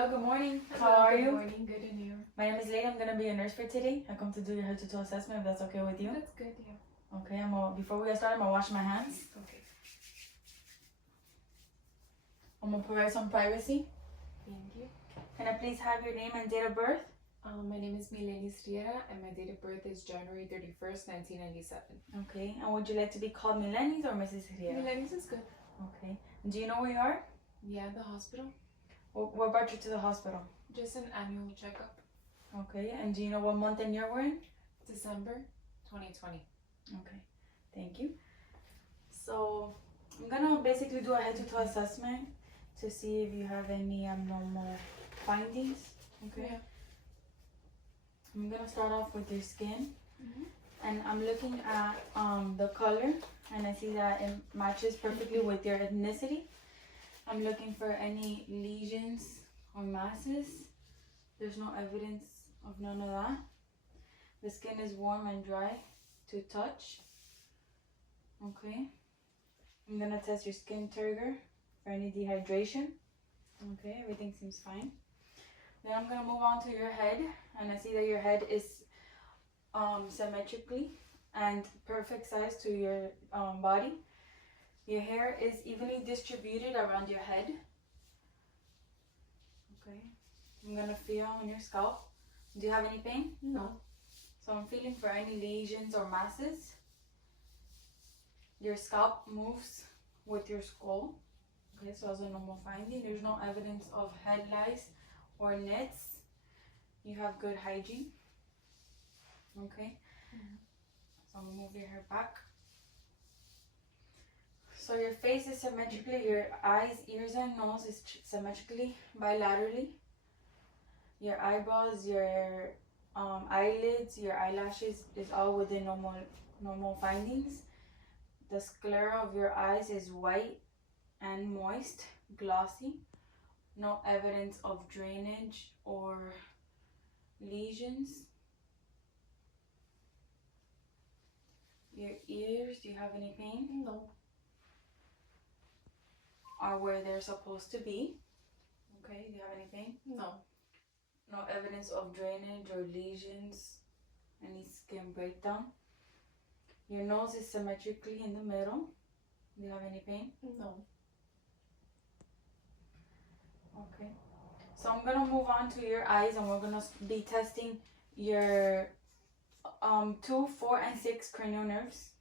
Hello, good morning. Hello, How are good you? morning. Good and you? My name is Leila. I'm gonna be a nurse for today. I come to do your head to toe assessment if that's okay with you. That's good, yeah. Okay, before we get started, I'm gonna wash my hands. Okay. I'm gonna provide some privacy. Thank you. Can I please have your name and date of birth? My name is Mileni Riera and my date of birth is January 31st, 1997. Okay, and would you like to be called Milenis or Mrs. Riera? Mileni's is good. Okay. Do you know where you are? Yeah, the hospital. What brought you to the hospital? Just an annual checkup. Okay, and do you know what month and year we're in? December 2020. Okay, thank you. So I'm gonna basically do a head to toe assessment to see if you have any abnormal findings. Okay. Yeah. I'm gonna start off with your skin, Mm-hmm. and I'm looking at the color, and I see that it matches perfectly with your ethnicity. I'm looking for any lesions or masses. There's no evidence of none of that. The skin is warm and dry to touch. Okay. I'm gonna test your skin turgor for any dehydration. Okay, everything seems fine. Then I'm gonna move on to your head, and I see that your head is symmetrically and perfect size to your body. Your hair is evenly distributed around your head. Okay, I'm gonna feel on your scalp. Do you have any pain? No. So I'm feeling for any lesions or masses. Your scalp moves with your skull. Okay, so as a normal finding, there's no evidence of head lice or nits. You have good hygiene. Okay. Mm-hmm. So I'm gonna move your hair back. So your face is symmetrically, your eyes, ears, and nose is symmetrically bilaterally. Your eyebrows, your eyelids, your eyelashes is all within normal findings. The sclera of your eyes is white and moist, glossy. No evidence of drainage or lesions. Your ears, do you have any pain? No. Are where they're supposed to be. Okay, do you have any pain? No. No evidence of drainage or lesions, any skin breakdown. Your nose is symmetrically in the middle. Do you have any pain? No. Okay. So I'm gonna move on to your eyes, and we're gonna be testing your 2, 4, and 6 cranial nerves.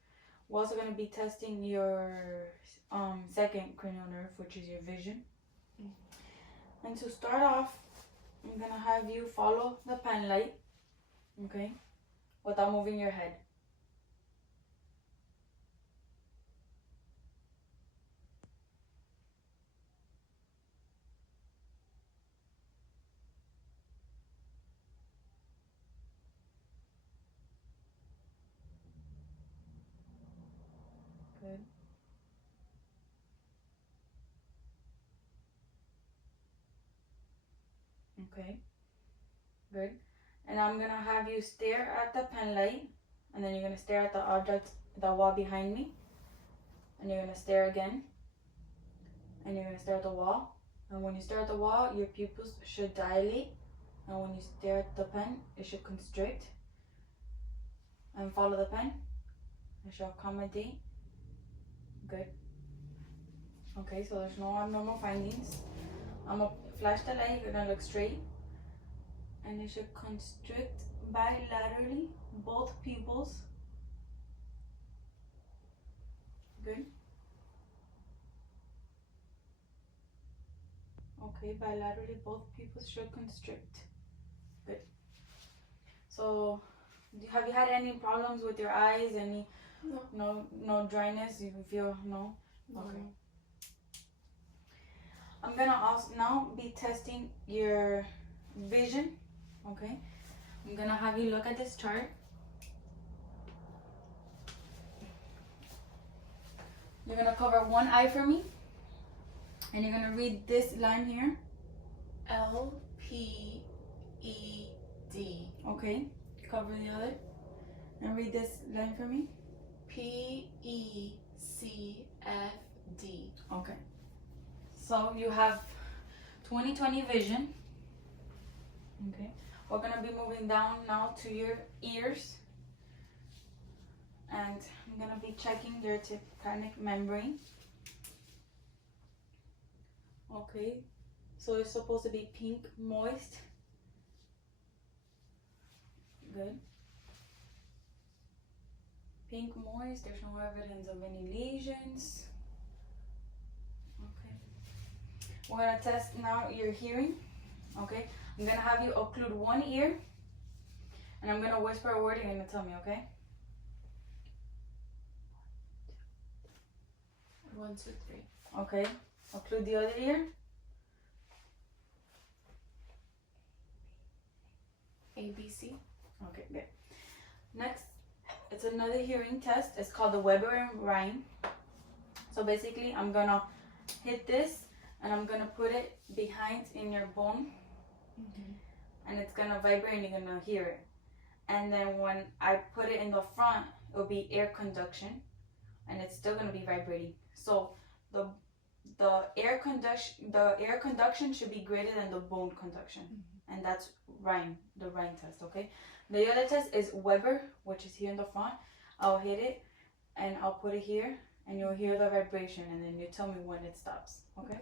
We're also gonna be testing your second cranial nerve, which is your vision. Mm-hmm. And to start off, I'm gonna have you follow the pen light, okay, without moving your head. Good. Okay. Good. And I'm gonna have you stare at the pen light, and then you're gonna stare at the object, the wall behind me, and you're gonna stare again, and you're gonna stare at the wall. And when you stare at the wall, your pupils should dilate, and when you stare at the pen, it should constrict. And follow the pen. It should accommodate. Good. Okay, so there's no abnormal findings. I'm gonna flash the light. You're gonna look straight, and it should constrict bilaterally both pupils. Good. Okay, bilaterally both pupils should constrict. Good. So, have you had any problems with your eyes? Any? No. No dryness. You feel no? No. Okay. I'm gonna also now be testing your vision. Okay. I'm gonna have you look at this chart. You're gonna cover one eye for me, and you're gonna read this line here. LPED. Okay. Cover the other, and read this line for me. PECFD. Okay. So you have 20/20 vision. Okay, we're gonna be moving down now to your ears, and I'm gonna be checking your tympanic membrane. Okay, so it's supposed to be pink, moist. Good. Pink, moist. There's no evidence of any lesions. Okay. We're gonna test now your hearing. Okay. I'm gonna have you occlude one ear, and I'm gonna whisper a word. You're gonna tell me. Okay. 1, 2, 3. Okay. Occlude the other ear. ABC. Okay. Good. Next, it's another hearing test. It's called the Weber and Rhine. So basically, I'm gonna hit this, and I'm gonna put it behind in your bone, and it's gonna vibrate, and you're gonna hear it. And then when I put it in the front, it'll be air conduction, and it's still gonna be vibrating. So the air conduction should be greater than the bone conduction, and that's the Rhine test. Okay. The other test is Weber, which is here in the front. I'll hit it, and I'll put it here, and you'll hear the vibration, and then you tell me when it stops. Okay.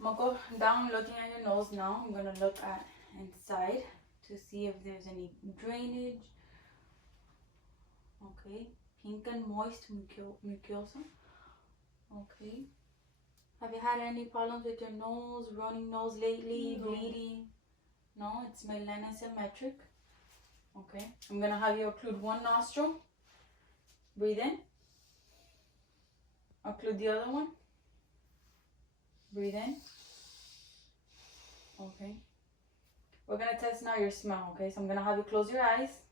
I'm gonna go down looking at your nose now. I'm gonna look at inside to see if there's any drainage. Okay, pink and moist mucosa. Okay. Have you had any problems with your nose, running nose lately, No. bleeding? No, it's mild and symmetric. Okay, I'm gonna have you occlude one nostril. Breathe in. Occlude the other one. Breathe in. Okay. We're gonna test now your smell, okay? So I'm gonna have you close your eyes,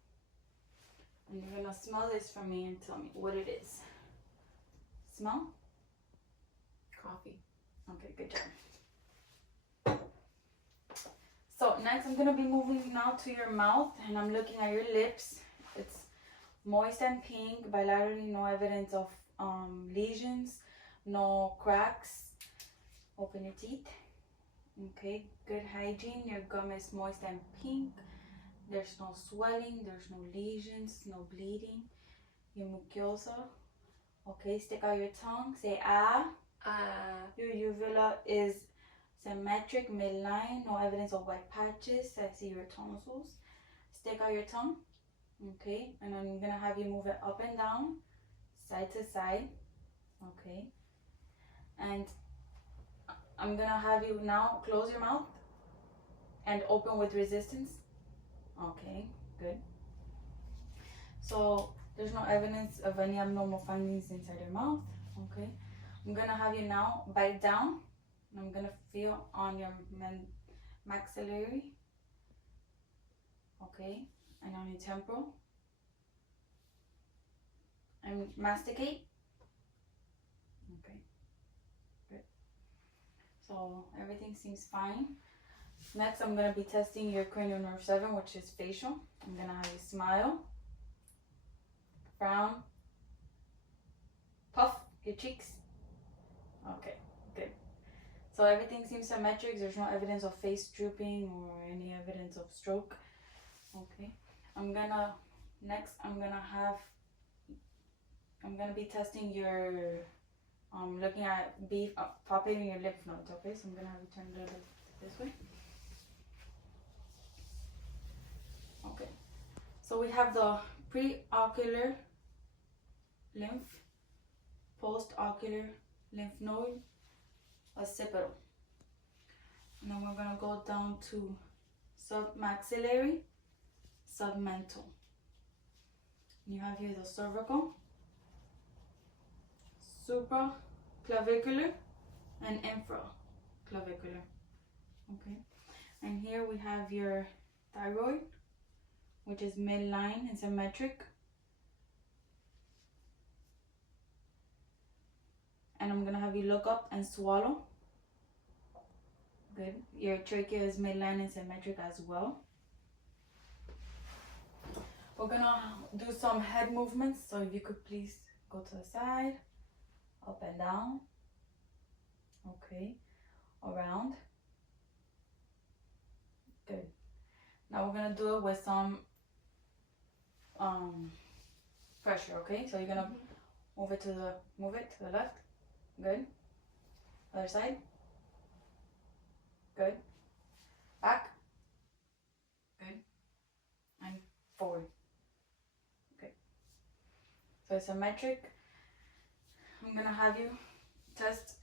and you're gonna smell this for me and tell me what it is. Smell? Coffee. Okay, good job. So next I'm gonna be moving now to your mouth, and I'm looking at your lips. It's moist and pink, bilaterally, no evidence of lesions, no cracks. Open your teeth. Okay, good hygiene. Your gum is moist and pink. There's no swelling, there's no lesions, no bleeding. Your mucosa. Okay, stick out your tongue. Say ah. Your uvula is symmetric, midline, no evidence of white patches. I see your tonsils. Stick out your tongue. Okay, and I'm gonna have you move it up and down, side to side. Okay, and I'm gonna have you now close your mouth and open with resistance. Okay, good. So there's no evidence of any abnormal findings inside your mouth. Okay, I'm gonna have you now bite down, and I'm gonna feel on your maxillary. Okay, and on your temporal. And masticate. Okay, good. So everything seems fine. Next, I'm gonna be testing your cranial nerve 7, which is facial. I'm gonna have you smile, frown, puff your cheeks. Okay, good. So everything seems symmetric. There's no evidence of face drooping or any evidence of stroke. Okay, next I'm gonna be testing your looking at palpating your lymph nodes. Okay, so I'm gonna have you turn a little bit this way. Okay, so we have the preocular lymph, postocular lymph node, occipital. And then we're gonna go down to submaxillary, submental. You have here the cervical, supraclavicular, and infraclavicular. Okay, and here we have your thyroid, which is midline and symmetric. And I'm gonna have you look up and swallow. Good. Your trachea is midline and symmetric as well. We're gonna do some head movements, so if you could please go to the side, up and down. Okay. around. Good. Now we're gonna do it with some pressure, okay? So you're gonna move it to the left. Good. Other side. Good. Back. Good. And forward. Good. So it's symmetric. I'm gonna have you test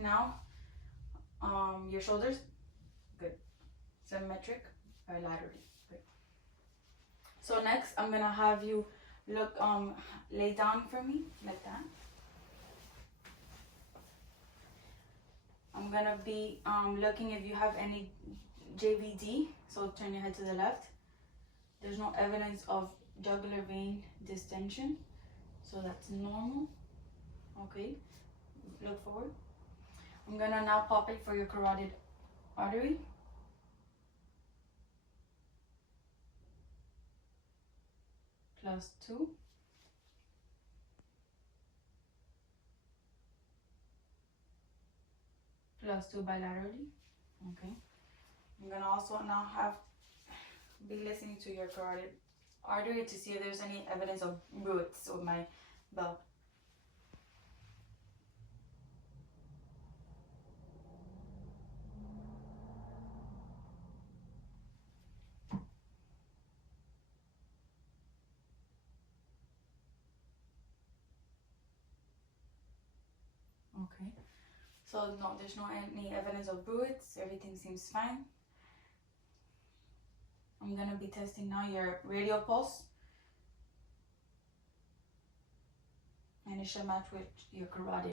now your shoulders. Good. Symmetric bilaterally. Good. So next I'm gonna have you look lay down for me like that. I'm gonna be looking if you have any JVD, so turn your head to the left. There's no evidence of jugular vein distension, so that's normal. Okay, look forward. I'm gonna now palpate for your carotid artery. +2. +2 bilaterally. Okay. I'm gonna also now be listening to your carotid artery to see if there's any evidence of roots with my belt. Okay. So no, there's no any evidence of roots. Everything seems fine. I'm gonna be testing now your radial pulse, and it should match with your carotid.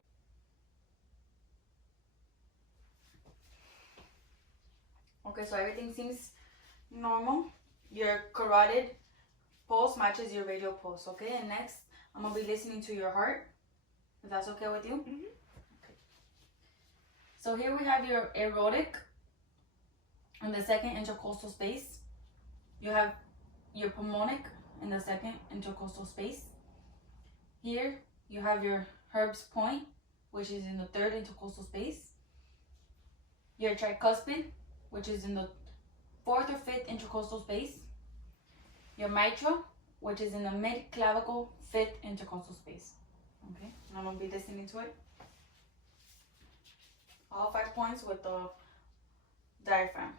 Okay, so everything seems normal. Your carotid pulse matches your radial pulse. Okay, and next I'm gonna be listening to your heart. If that's okay with you. Okay. So here we have your aortic in the second intercostal space. You have your pulmonic in the second intercostal space. Here you have your Herb's point, which is in the third intercostal space. Your tricuspid, which is in the fourth or fifth intercostal space. Your mitral, which is in the mid-clavicle fifth intercostal space. Okay, and I'm gonna be listening to it. All 5 points with the diaphragm.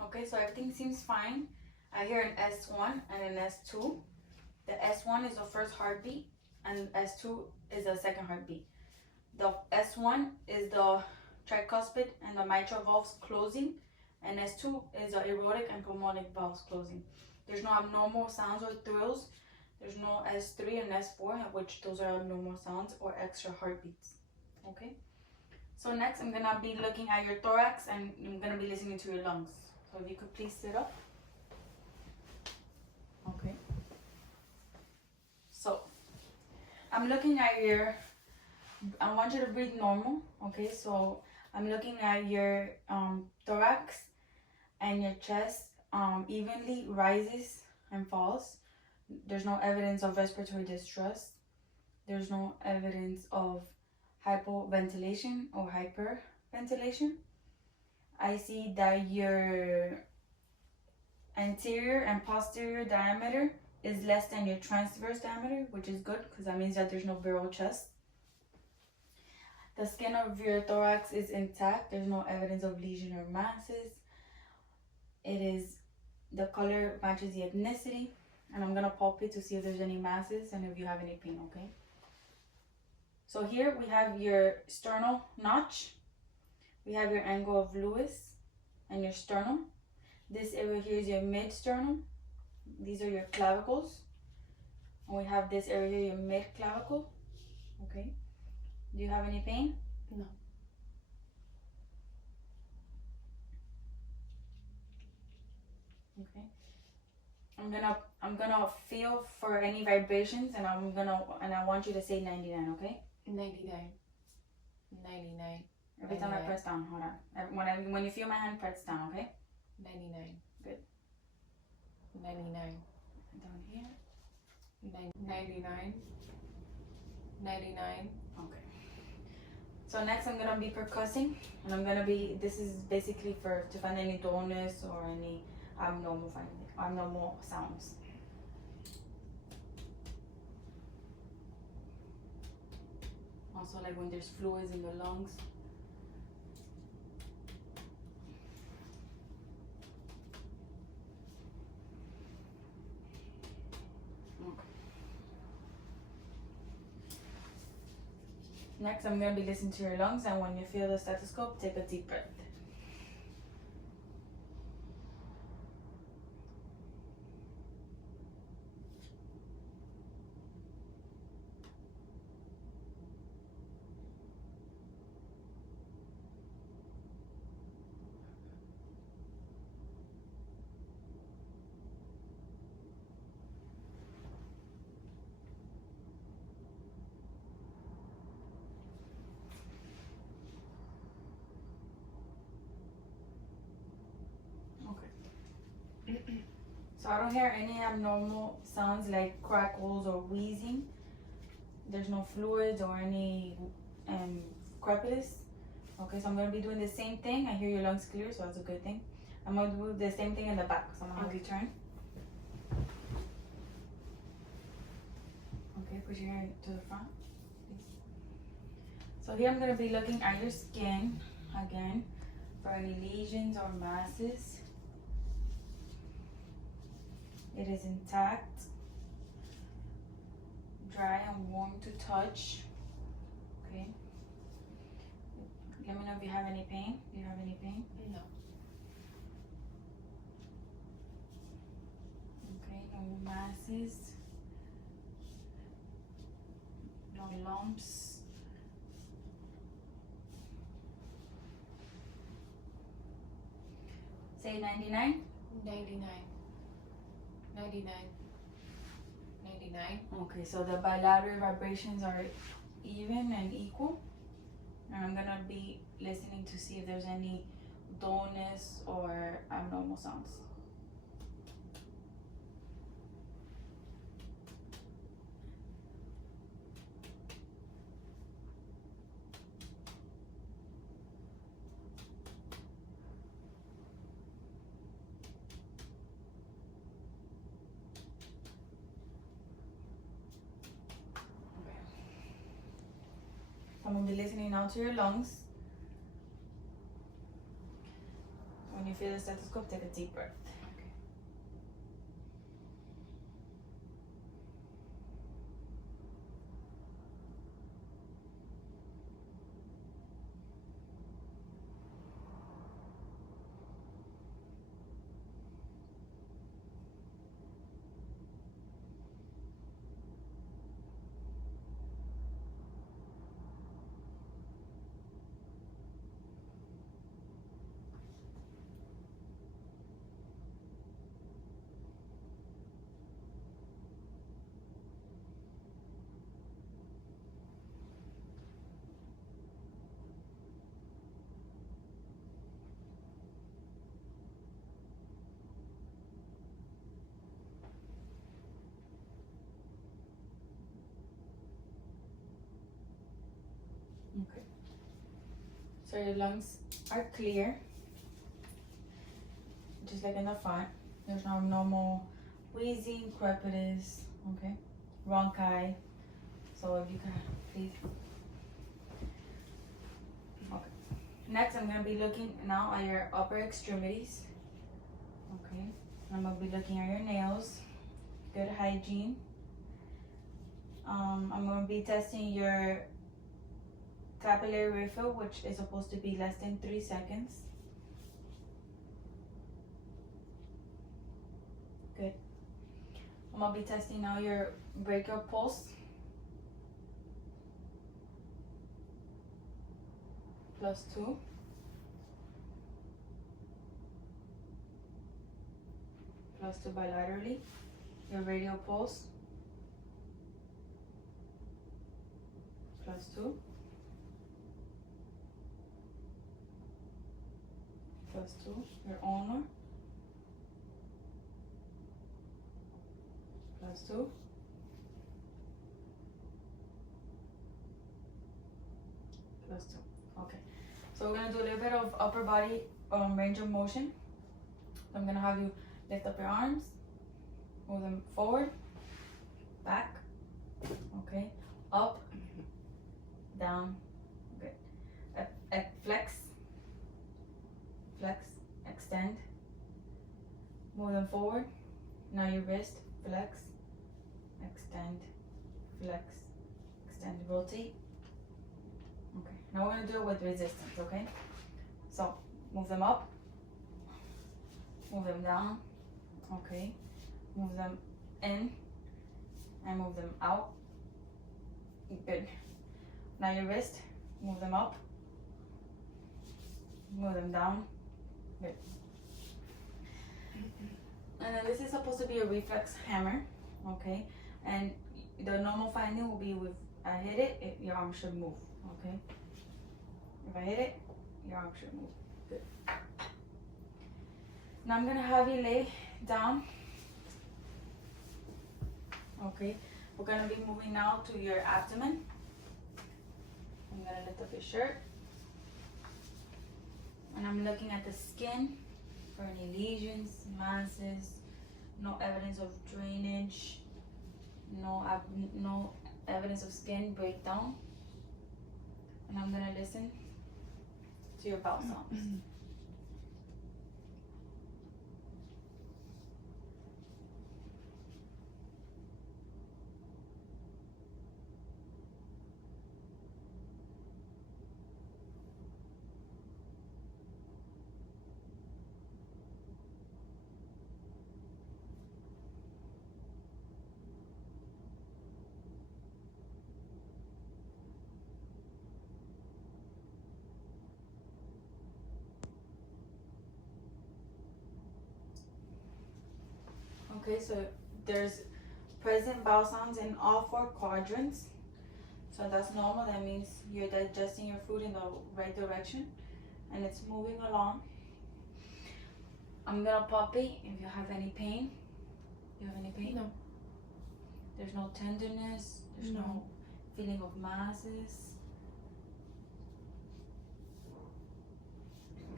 Okay, so everything seems fine. I hear an S1 and an S2. The S1 is the first heartbeat and S2 is the second heartbeat. The S1 is the tricuspid and the mitral valves closing, and S2 is the aortic and pulmonic valves closing. There's no abnormal sounds or thrills. There's no S3 and S4, which those are abnormal sounds or extra heartbeats. Okay? So next I'm gonna be looking at your thorax and I'm gonna be listening to your lungs. So if you could please sit up. Okay. So I'm looking at I want you to breathe normal. Okay, so I'm looking at your thorax, and your chest evenly rises and falls. There's no evidence of respiratory distress. There's no evidence of hypoventilation or hyperventilation. I see that your anterior and posterior diameter is less than your transverse diameter, which is good because that means that there's no viral chest. The skin of your thorax is intact. There's no evidence of lesion or masses. The color matches the ethnicity, and I'm gonna palpate to see if there's any masses and if you have any pain. Okay. So here we have your sternal notch. We have your angle of Lewis and your sternum. This area here is your mid sternum. These are your clavicles. And we have this area here, your mid clavicle. Okay. Do you have any pain? No. Okay. I'm gonna feel for any vibrations, and I want you to say 99. Okay. 99. 99. Every time I press down, hold on. When you feel my hand, press down. Okay. 99. Good. 99. Down here. 99. 99. Okay. So next I'm gonna be percussing, and this is basically to find any dullness or any abnormal sounds. Also, like when there's fluids in the lungs. Okay. Next, I'm going to be listening to your lungs, and when you feel the stethoscope, take a deep breath. So I don't hear any abnormal sounds like crackles or wheezing. There's no fluids or any crepitus. Okay, so I'm going to be doing the same thing. I hear your lungs clear, so that's a good thing. I'm going to do the same thing in the back. So I'm going to have you turn. Okay, put your hand to the front, please. So here I'm going to be looking at your skin again for any lesions or masses. It is intact, dry and warm to touch. Okay. Let me know if you have any pain. Do you have any pain? No. Okay, no masses, no lumps. Say 99. 99. 99. 99. Okay, so the bilateral vibrations are even and equal. And I'm gonna be listening to see if there's any dullness or abnormal sounds. I'm gonna be listening now to your lungs. When you feel the stethoscope, take a deep breath. Okay. Okay. So your lungs are clear, just like in the front. There's no normal wheezing, crepitus, okay, bronchi. So if you can, please. Okay. Next, I'm gonna be looking now at your upper extremities. Okay. I'm gonna be looking at your nails. Good hygiene. I'm gonna be testing your capillary refill, which is supposed to be less than 3 seconds. I'm gonna be testing now your brachial pulse. +2. +2 bilaterally. Your radial pulse. +2. +2. Your ulnar. +2. +2. Okay. So we're gonna do a little bit of upper body range of motion. I'm gonna have you lift up your arms, move them forward, back, okay, up, down, good. Flex, flex, extend, move them forward. Now your wrist, flex, extend, flex, extend, rotate. Okay, now we're gonna do it with resistance, okay? So move them up, move them down, okay, move them in and move them out. Good. Now your wrist, move them up, move them down. Good. And then this is supposed to be a reflex hammer, okay? And the normal finding will be with I hit it, your arm should move, okay? If I hit it, your arm should move. Good. Now I'm gonna have you lay down. Okay, we're gonna be moving now to your abdomen. I'm gonna lift up your shirt. And I'm looking at the skin for any lesions, masses, no evidence of drainage, no evidence of skin breakdown. And I'm gonna listen to your bowel sounds. Okay, so there's present bowel sounds in all 4 quadrants. So that's normal. That means you're digesting your food in the right direction and it's moving along. I'm gonna palpate if you have any pain. Do you have any pain? No. There's no tenderness. There's no feeling of masses.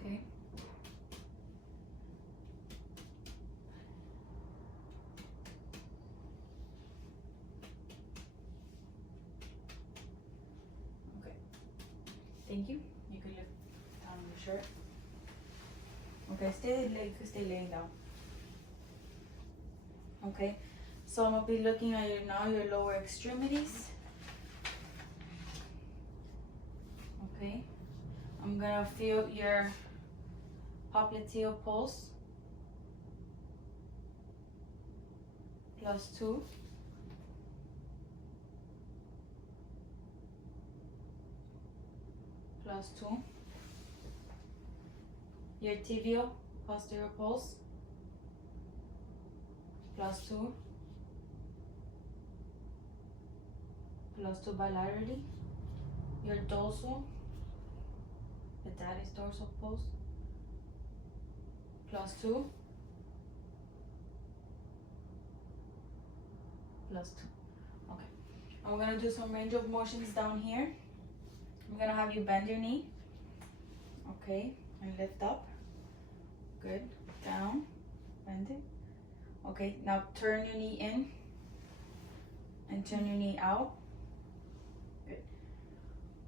Okay. Okay. Thank you. You can lift down your shirt. Okay, stay laying down. Okay, so I'm gonna be looking at your lower extremities. Okay, I'm gonna feel your popliteal pulse. +2. +2. Your tibial posterior pulse. +2. +2 bilaterally. Your dorsal, patalis dorsal pulse. +2. +2. Okay. I'm gonna do some range of motions down here. I'm gonna have you bend your knee. Okay, and lift up. Good. Down. Bend it. Okay, now turn your knee in and turn your knee out. Good.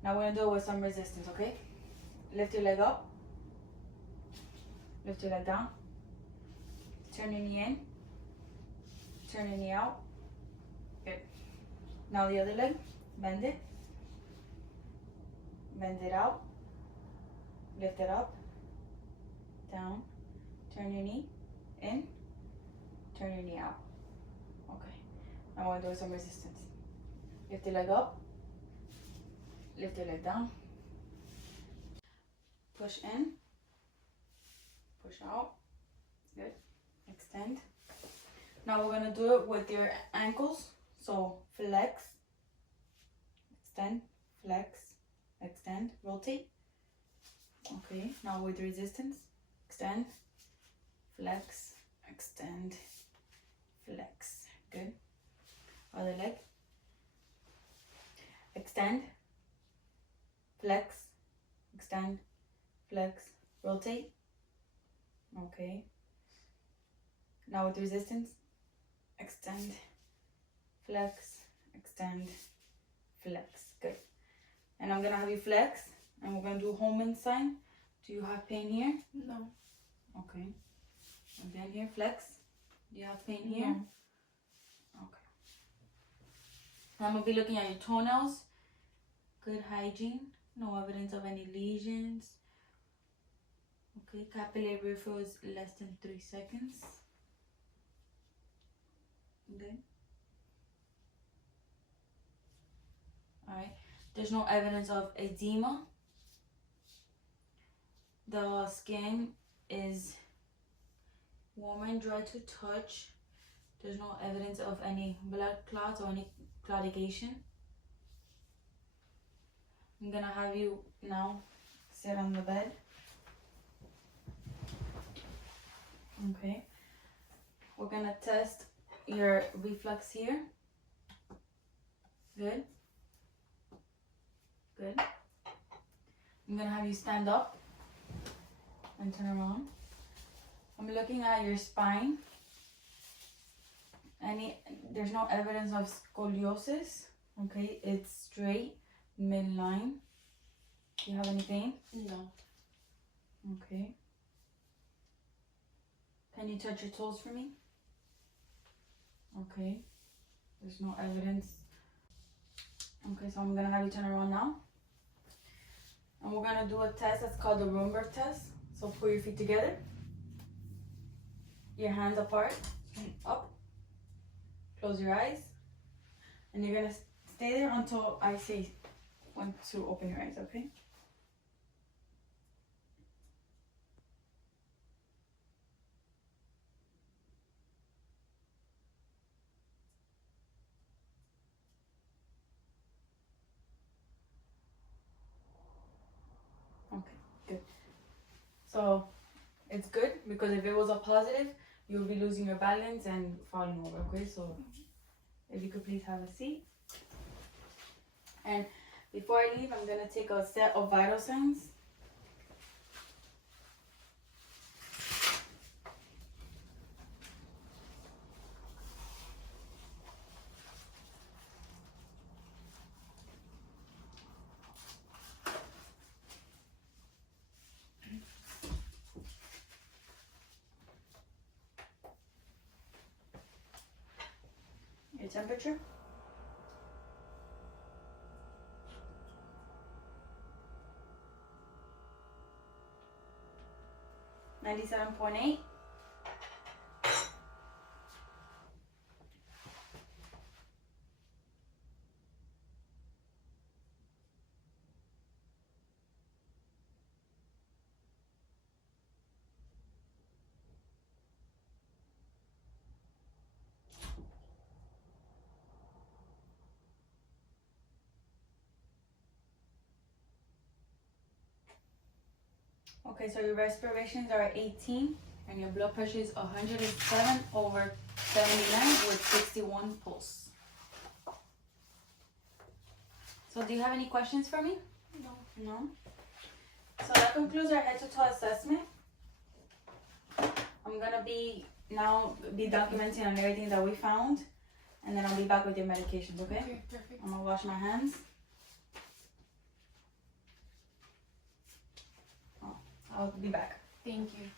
Now we're gonna do it with some resistance, okay? Lift your leg up. Lift your leg down. Turn your knee in. Turn your knee out. Good. Now the other leg. Bend it. Bend it out. Lift it up. Down. Turn your knee in. Turn your knee out. Okay. I want to do some resistance. Lift your leg up. Lift your leg down. Push in. Push out. Good. Extend. Now we're going to do it with your ankles. So flex. Extend. Flex. Extend. Rotate. Okay. Now with resistance. Extend. Flex. Extend. Flex. Good. Other leg. Extend. Flex. Extend. Flex. Rotate. Okay. Now with resistance. Extend. Flex. Extend. Flex. Good. And I'm going to have you flex. And we're going to do Holman sign. Do you have pain here? No. Okay. Again here, flex. Do you have pain here? No. Okay. I'm going to be looking at your toenails. Good hygiene. No evidence of any lesions. Okay, capillary refill is less than 3 seconds. Good. Alright. There's no evidence of edema. The skin is warm and dry to touch. There's no evidence of any blood clots or any claudication. I'm gonna have you now sit on the bed. Okay. We're gonna test your reflex here. Good. Good. I'm gonna have you stand up and turn around. I'm looking at your spine. There's no evidence of scoliosis. Okay, it's straight, midline. Do you have any pain? No. Okay. Can you touch your toes for me? Okay. There's no evidence. Okay, so I'm gonna have you turn around now. And we're gonna do a test that's called the Roomberg test. So pull your feet together. Your hands apart and up. Close your eyes. And you're gonna stay there until I say when to open your eyes, okay? Okay, good. So it's good because if it was a positive, you'll be losing your balance and falling over, okay? So if you could please have a seat. And before I leave, I'm gonna take a set of vital signs. Your temperature. $97.8. Okay, so your respirations are 18 and your blood pressure is 107/79 with 61 pulse. So do you have any questions for me? No. No? So that concludes our head to toe assessment. I'm gonna be documenting on everything that we found, and then I'll be back with your medications, okay? Okay, perfect. I'm gonna wash my hands. I'll be back. Thank you.